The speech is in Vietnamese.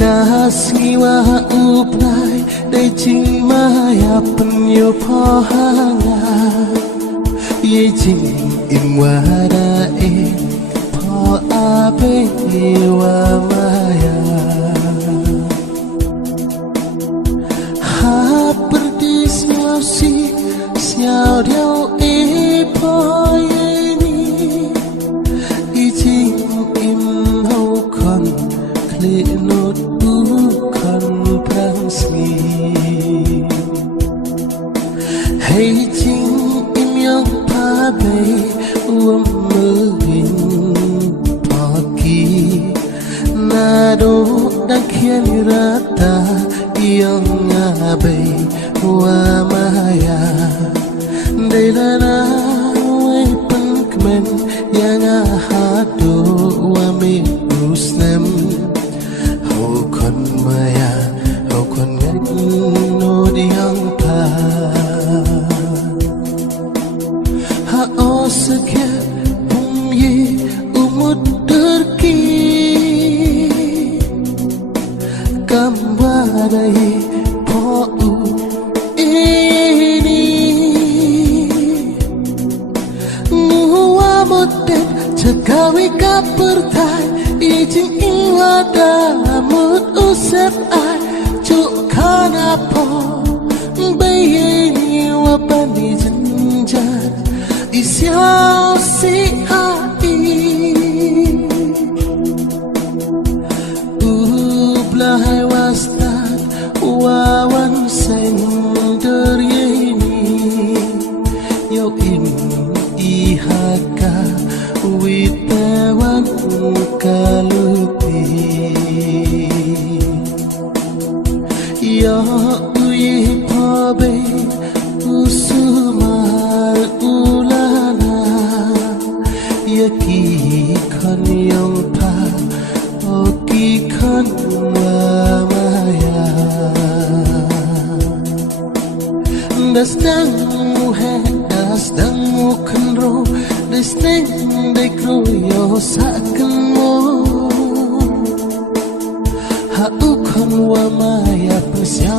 sngaw upnai để chính maya pynyo pho hanga ye chính im wada pho abe wa maya ha perdi sngaw điao pho ye ni i chính im hau con kle not con prakhasi hey chính im yang pa be mơ nado đang khiến rata yang ngabe wa maya đây là na we pen kmen yang hado wa me usnam ho kon maya ho kon ngat no diang pa ha osake bum ye umut terki kambadai po ini nuwa modet cakawi kapertai ijing ingwada mut usep ai cukan apa bayani wapani jenjat isyau si ai ublah wastan wawan sender ini yo in ihaka witawan kalupi yo uyi pabe usumar ulana yaki kan yang pa oki kan maya das dang muhe das dang mukro das dang dai kro yo sa kan mo ha u kan wa maya pa sia